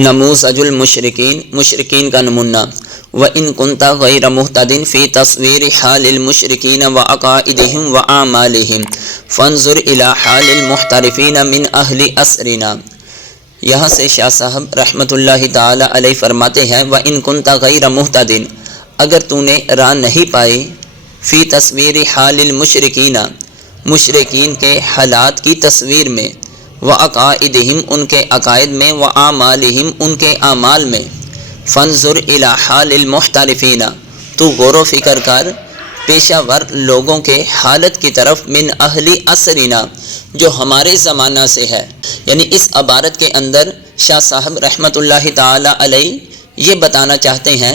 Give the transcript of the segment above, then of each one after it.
نموذج المشرکین، مشرکین کا نمونہ۔ وَإِن كُنْتَ غَيْرَ مُهْتَدٍ فِي تَصْوِيرِ حَالِ الْمُشْرِكِينَ وَعَقَائِدِهِمْ وَأَعْمَالِهِمْ فَانظُرْ إِلَى حَالِ الْمُحْتَرِفِينَ مِنْ أَهْلِ عَصْرِنَا۔ یہاں سے شاہ صاحب رحمۃ اللہ تعالی علیہ فرماتے ہیں وَإِن كُنْتَ غَيْرَ مُهْتَدٍ، اگر تو نے راہ نہیں پائی، فی تصویر حال المشرکین، مشرکین کے حالات کی تصویر میں، وعقائدہم ان کے عقائد میں، وأعمالہم ان کے اعمال میں، فانظر الی حال المحترفین، تو غور و فکر کر پیشہ ور لوگوں کے حالت کی طرف، من اہل عصرنا، جو ہمارے زمانہ سے ہے۔ یعنی اس عبارت کے اندر شاہ صاحب رحمۃ اللہ تعالی علیہ یہ بتانا چاہتے ہیں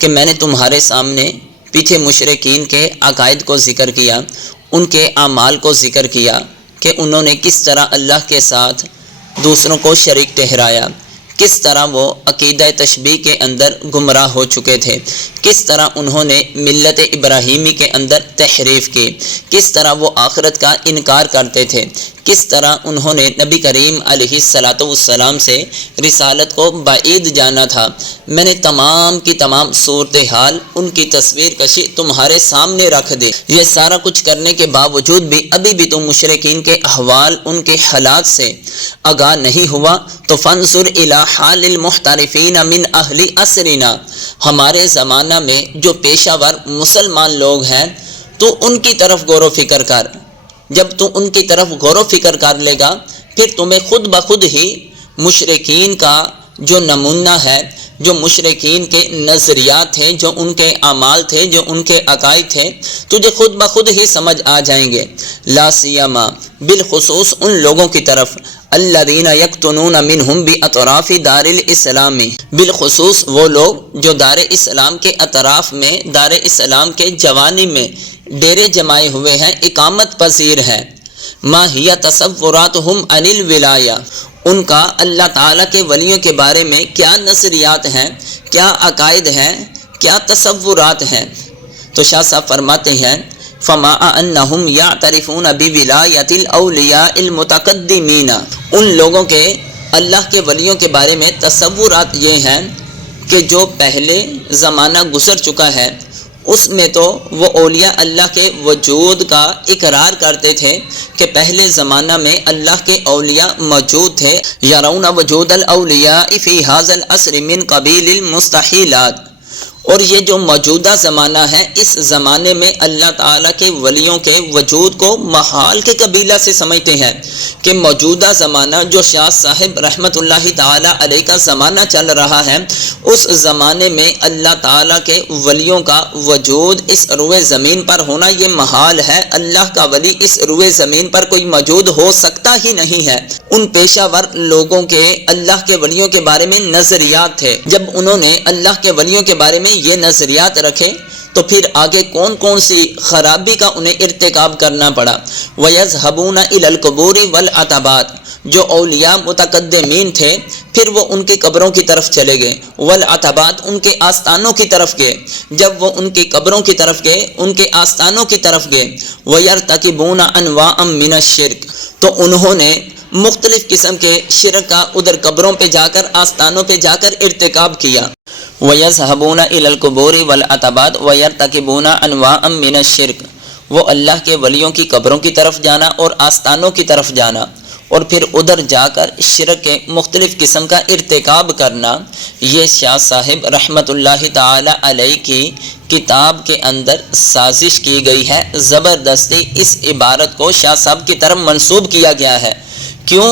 کہ میں نے تمہارے سامنے پیچھے مشرکین کے عقائد کو ذکر کیا، ان کے اعمال کو ذکر کیا کہ انہوں نے کس طرح اللہ کے ساتھ دوسروں کو شریک ٹھہرایا، کس طرح وہ عقیدہ تشبیہ کے اندر گمراہ ہو چکے تھے، کس طرح انہوں نے ملت ابراہیمی کے اندر تحریف کی، کس طرح وہ آخرت کا انکار کرتے تھے، کس طرح انہوں نے نبی کریم علیہ الصلاۃ والسلام سے رسالت کو بعید جانا تھا۔ میں نے تمام کی تمام صورتحال، ان کی تصویر کشی تمہارے سامنے رکھ دی۔ یہ سارا کچھ کرنے کے باوجود بھی ابھی بھی تم مشرکین کے احوال، ان کے حالات سے آگاہ نہیں ہوا، تو فانظر الی حال المحترفین من اہل عصرنا، ہمارے زمانہ میں جو پیشہ ور مسلمان لوگ ہیں تو ان کی طرف غور و فکر کر۔ جب تو ان کی طرف غور و فکر کر لے گا، پھر تمہیں خود بخود ہی مشرکین کا جو نمونہ ہے، جو مشرکین کے نظریات تھے، جو ان کے اعمال تھے، جو ان کے عقائد تھے، تجھے خود بخود ہی سمجھ آ جائیں گے۔ لا سیما، بالخصوص ان لوگوں کی طرف، الذین یقطنون منہم باطراف دار الاسلام، بالخصوص وہ لوگ جو دار اسلام کے اطراف میں، دار اسلام کے جوانی میں ڈیرے جمائے ہوئے ہیں، اقامت پذیر ہیں۔ ما ہی تصوراتہم عن الولایہ، ان کا اللہ تعالیٰ کے ولیوں کے بارے میں کیا نظریات ہیں، کیا عقائد ہیں، کیا تصورات ہیں۔ تو شاہ صاحب فرماتے ہیں فما انہم یعترفون بولایۃ الاولیاء المتقدمین، ان لوگوں کے اللہ کے ولیوں کے بارے میں تصورات یہ ہیں کہ جو پہلے زمانہ گزر چکا ہے، اس میں تو وہ اولیاء اللہ کے وجود کا اقرار کرتے تھے کہ پہلے زمانہ میں اللہ کے اولیاء موجود تھے۔ یرون وجود الاولیاء فی ھذا العصر من قبیل المستحیلات، اور یہ جو موجودہ زمانہ ہے، اس زمانے میں اللہ تعالیٰ کے ولیوں کے وجود کو محال کے قبیلہ سے سمجھتے ہیں کہ موجودہ زمانہ جو شاہ صاحب رحمۃ اللہ تعالیٰ علیہ کا زمانہ چل رہا ہے، اس زمانے میں اللہ تعالیٰ کے ولیوں کا وجود اس روئے زمین پر ہونا یہ محال ہے۔ اللہ کا ولی اس روئے زمین پر کوئی موجود ہو سکتا ہی نہیں ہے۔ ان پیشہ ور لوگوں کے اللہ کے ولیوں کے بارے میں نظریات تھے۔ جب انہوں نے اللہ کے ولیوں کے بارے میں یہ نظریات رکھے تو پھر آگے کون کون سی خرابی کا انہیں ارتکاب کرنا پڑا۔ وَيَذْهَبُونَ إِلَى الْقُبُورِ وَالْعَتَبَاتِ، جو اولیاء متقدمین تھے پھر وہ ان کی قبروں کی طرف چلے گئے، والعتبات ان کے آستانوں کی طرف گئے۔ جب وہ ان کی قبروں کی طرف گئے، ان کے آستانوں کی طرف گئے، وَيَرْتَكِبُونَ أَنْوَاعًا مِنَ الشِّرْكِ، تو انہوں نے مختلف قسم کے شرک کا ادھر قبروں پہ جا کر، آستانوں پہ جا کر ارتکاب کیا۔ وَيَذْهَبُونَ إِلَى الْقُبُورِ وَالْعَتَبَاتِ وَيَرْتَكِبُونَ أَنْوَاعًا مِنَ الشِّرْكِ، وہ اللہ کے ولیوں کی قبروں کی طرف جانا اور آستانوں کی طرف جانا اور پھر ادھر جا کر شرک کے مختلف قسم کا ارتکاب کرنا، یہ شاہ صاحب رحمۃ اللہ تعالی علیہ کی کتاب کے اندر سازش کی گئی ہے۔ زبردستی اس عبارت کو شاہ صاحب کی طرف منسوب کیا گیا ہے۔ کیوں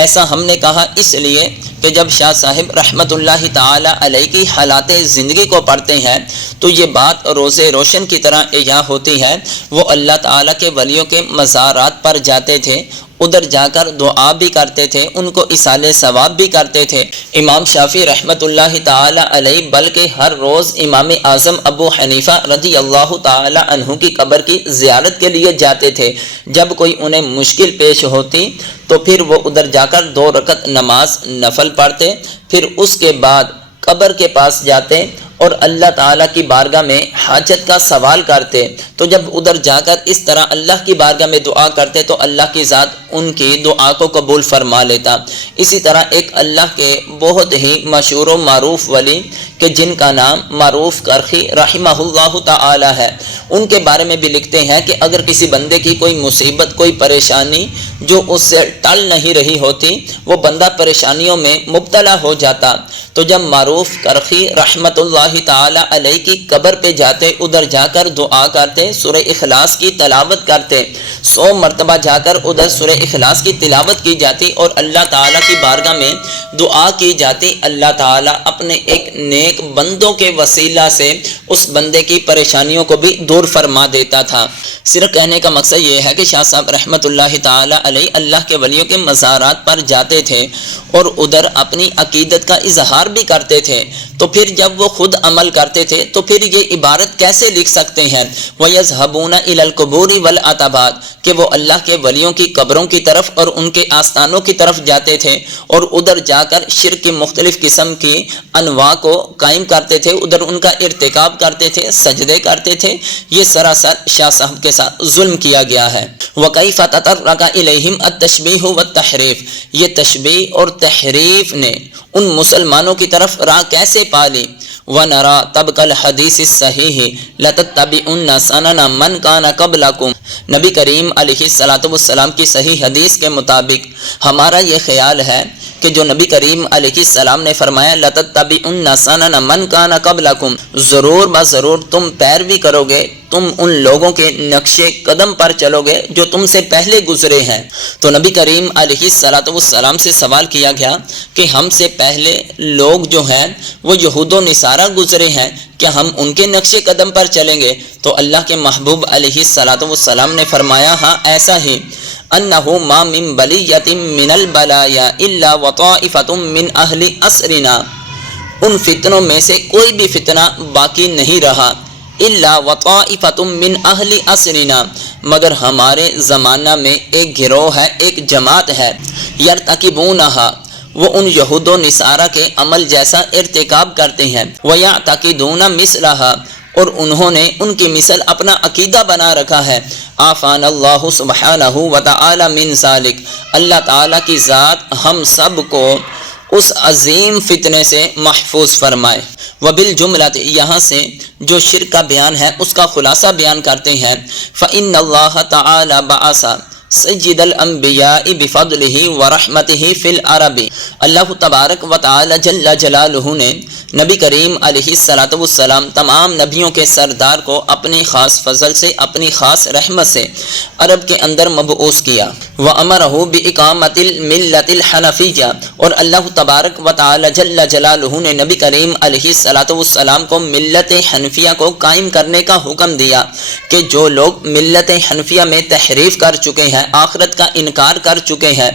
ایسا ہم نے کہا؟ اس لیے کہ جب شاہ صاحب رحمۃ اللہ تعالی علیہ کی حالات زندگی کو پڑھتے ہیں تو یہ بات روز روشن کی طرح احیا ہوتی ہے۔ وہ اللہ تعالیٰ کے ولیوں کے مزارات پر جاتے تھے، ادھر جا کر دعا بھی کرتے تھے، ان کو ایصال ثواب بھی کرتے تھے۔ امام شافعی رحمۃ اللہ تعالی علیہ بلکہ ہر روز امام اعظم ابو حنیفہ رضی اللہ تعالی عنہ کی قبر کی زیارت کے لیے جاتے تھے۔ جب کوئی انہیں مشکل پیش ہوتی تو پھر وہ ادھر جا کر 2 رکعت نماز نفل پڑھتے، پھر اس کے بعد قبر کے پاس جاتے اور اللہ تعالیٰ کی بارگاہ میں حاجت کا سوال کرتے تو جب ادھر جا کر اس طرح اللہ کی بارگاہ میں دعا کرتے تو اللہ کی ذات ان کی دعا کو قبول فرما لیتا۔ اسی طرح ایک اللہ کے بہت ہی مشہور و معروف ولی کہ جن کا نام معروف کرخی رحمہ اللہ تعالی ہے، ان کے بارے میں بھی لکھتے ہیں کہ اگر کسی بندے کی کوئی مصیبت کوئی پریشانی جو اس سے ٹل نہیں رہی ہوتی، وہ بندہ پریشانیوں میں مبتلا ہو جاتا تو جب معروف کرخی رحمت اللہ تعالی علیہ کی قبر پہ جاتے، ادھر جا کر دعا کرتے، سورہ اخلاص کی تلاوت کرتے، 100 مرتبہ جا کر ادھر سورہ اخلاص کی تلاوت کی جاتی اور اللہ تعالیٰ کی بارگاہ میں دعا کی جاتی، اللہ تعالیٰ اپنے ایک نیک بندوں کے وسیلہ سے اس بندے کی پریشانیوں کو بھی دور فرما دیتا تھا۔ صرف کہنے کا مقصد یہ ہے کہ شاہ صاحب رحمت اللہ تعالی علیہ اللہ کے ولیوں کے مزارات پر جاتے تھے اور ادھر اپنی عقیدت کا اظہار بھی کرتے تھے، تو پھر جب وہ خود عمل کرتے تھے تو پھر یہ عبارت کیسے لکھ سکتے ہیں وَيَذْهَبُونَ إِلَى الْقُبُورِ وَالْعَتَبَاتِ کہ وہ اللہ کے ولیوں کی قبروں کی طرف اور ان کے آستانوں کی طرف جاتے تھے اور ادھر جا کر شرک کی مختلف قسم کی انواع کو قائم کرتے تھے، ادھر ان کا ارتکاب کرتے تھے، سجدے کرتے تھے۔ یہ سراسر شاہ صاحب کے ساتھ ظلم کیا گیا ہے۔ وَكَيْفَ تَطَرَّقَ إِلَيْهِمْ التَّشْبِيهُ وَالتَّحْرِيفُ یہ تشبیہ اور تحریف نے ان مسلمانوں کی طرف راہ کیسے پالی۔ وَنَرَى طَبْقَ الْحَدِيثِ الصَّحِيحِ لَتَتَّبِعُنَّ سَنَنَ مَنْ كَانَ قَبْلَكُمْ نبی کریم علیہ السلام کی صحیح حدیث کے مطابق ہمارا یہ خیال ہے کہ جو نبی کریم علیہ السلام نے فرمایا لَتَتَّبِعُنَّ سَنَنَ مَنْ كَانَ قَبْلَكُمْ ضرور بضرور تم پیروی کرو گے، تم ان لوگوں کے نقش قدم پر چلو گے جو تم سے پہلے گزرے ہیں۔ تو نبی کریم علیہ السلام سے سوال کیا گیا کہ ہم سے پہلے لوگ جو ہیں وہ یہود و نصارہ گزرے ہیں، کیا ہم ان کے نقش قدم پر چلیں گے؟ تو اللہ کے محبوب علیہ السلام نے فرمایا ہاں ایسا ہی، انہو ما من بلیۃ من البلایا الا وطائفۃ من اہل عصرنا ان فتنوں میں سے کوئی بھی فتنہ باقی نہیں رہا، الا وطائفۃ من اہل عصرنا مگر ہمارے زمانہ میں ایک گروہ ہے، ایک جماعت ہے، یرتکبونہا وہ ان یہود و نصارہ کے عمل جیسا ارتکاب کرتے ہیں، وَيَعْتَقِدُونَ مِثْلَهَا اور انہوں نے ان کی مثل اپنا عقیدہ بنا رکھا ہے۔ عافانا اللہ سبحانہ وتعالی من ذالک اللہ تعالیٰ کی ذات ہم سب کو اس عظیم فتنے سے محفوظ فرمائے۔ وبالجملۃ یہاں سے جو شرک کا بیان ہے اس کا خلاصہ بیان کرتے ہیں، فإن اللہ تعالی بعث سید الانبیاء بفضلہ ورحمتہ فی العرب اللہ تبارک و تعالی جل جلالہ نے نبی کریم علیہ السلام تمام نبیوں کے سردار کو اپنی خاص فضل سے اپنی خاص رحمت سے عرب کے اندر مبعوث کیا۔ وَأَمَرَهُ بِإِقَامَةِ الْمِلَّةِ الْحَنَفِيَّةِ اور اللہ تبارک و تعالی جل جلالہ نے نبی کریم علیہ السلام کو ملت حنفیہ کو قائم کرنے کا حکم دیا کہ جو لوگ ملت حنفیہ میں تحریف کر چکے ہیں، آخرت کا انکار کر چکے ہیں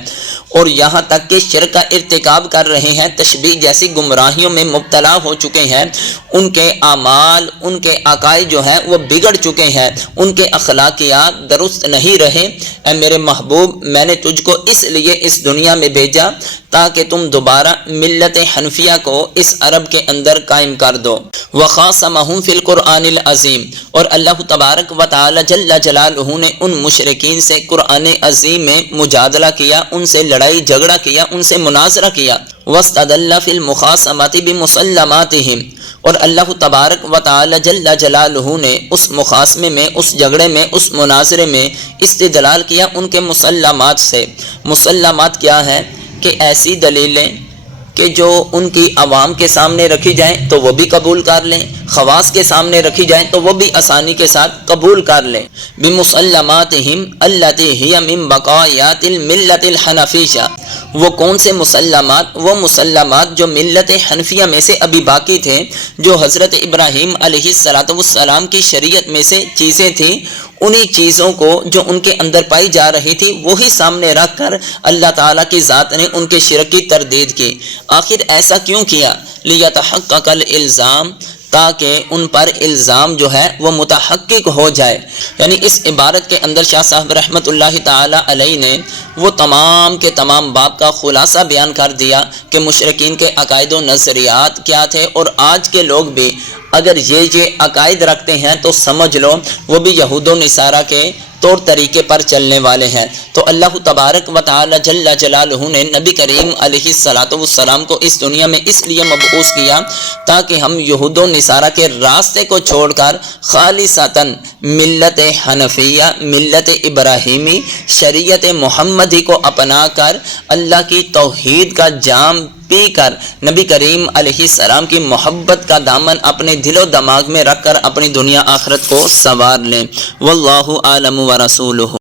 اور یہاں تک کہ شرک کا ارتکاب کر رہے ہیں، تشبیہ جیسی گمراہیوں میں مبتلا ہو چکے ہیں، ان کے اعمال ان کے عقائد جو ہیں وہ بگڑ چکے ہیں، ان کے اخلاقیات درست نہیں رہے، اے میرے محبوب میں نے تجھ کو اس لیے اس دنیا میں بھیجا تاکہ تم دوبارہ ملت حنفیہ کو اس عرب کے اندر قائم کر دو۔ وَخَاصَمَهُمْ فِي الْقُرْآنِ الْعَظِيمِ اور اللہ تبارک و تعالی جل جلالہ نے ان مشرکین سے قرآن عظیم میں مجادلہ کیا، ان سے لڑائی جھگڑا کیا، ان سے مناظرہ کیا۔ وَاسْتَدَلَّ فِي الْمُخَاصَمَةِ بِمُسَلَّمَاتِهِمْ اور اللہ تبارک و تعالی جل جلالہ نے اس مخاصمے میں، اس جھگڑے میں، اس مناظرے میں استدلال کیا ان کے مسلمات سے۔ مسلمات کیا ہے کہ ایسی دلیلیں کہ جو ان کی عوام کے سامنے رکھی جائیں تو وہ بھی قبول کر لیں، خواص کے سامنے رکھی جائیں تو وہ بھی آسانی کے ساتھ قبول کر لیں۔ بِمُسَلَّمَاتِهِمْ الَّتِي هِيَ مِن بَقَایَاتِ الْمِلَّةِ الْحَنَفِیَّةِ وہ کون سے مسلمات؟ وہ مسلمات جو ملت حنفیہ میں سے ابھی باقی تھے، جو حضرت ابراہیم علیہ السلام کی شریعت میں سے چیزیں تھیں، انہی چیزوں کو جو ان کے اندر پائی جا رہی تھی وہی سامنے رکھ کر اللہ تعالیٰ کی ذات نے ان کے شرک کی تردید کی۔ آخر ایسا کیوں کیا؟ لِيَتَحَقَّقَ الْإِلْزَامُ تاکہ ان پر الزام جو ہے وہ متحقق ہو جائے۔ یعنی اس عبارت کے اندر شاہ صاحب رحمت اللہ تعالی علیہ نے وہ تمام کے تمام باب کا خلاصہ بیان کر دیا کہ مشرکین کے عقائد و نظریات کیا تھے اور آج کے لوگ بھی اگر یہ عقائد رکھتے ہیں تو سمجھ لو وہ بھی یہود و نصارہ کے طور طریقے پر چلنے والے ہیں۔ تو اللہ تبارک و تعالی جل جلالہ نے نبی کریم علیہ الصلوۃ والسلام کو اس دنیا میں اس لیے مبعوث کیا تاکہ ہم یہود و نصارہ کے راستے کو چھوڑ کر خالصتاً ملت حنفیہ، ملت ابراہیمی، شریعت محمدی کو اپنا کر اللہ کی توحید کا جام پی کر نبی کریم علیہ السلام کی محبت کا دامن اپنے دل و دماغ میں رکھ کر اپنی دنیا آخرت کو سنوار لیں۔ واللہ اعلم ورسولہ۔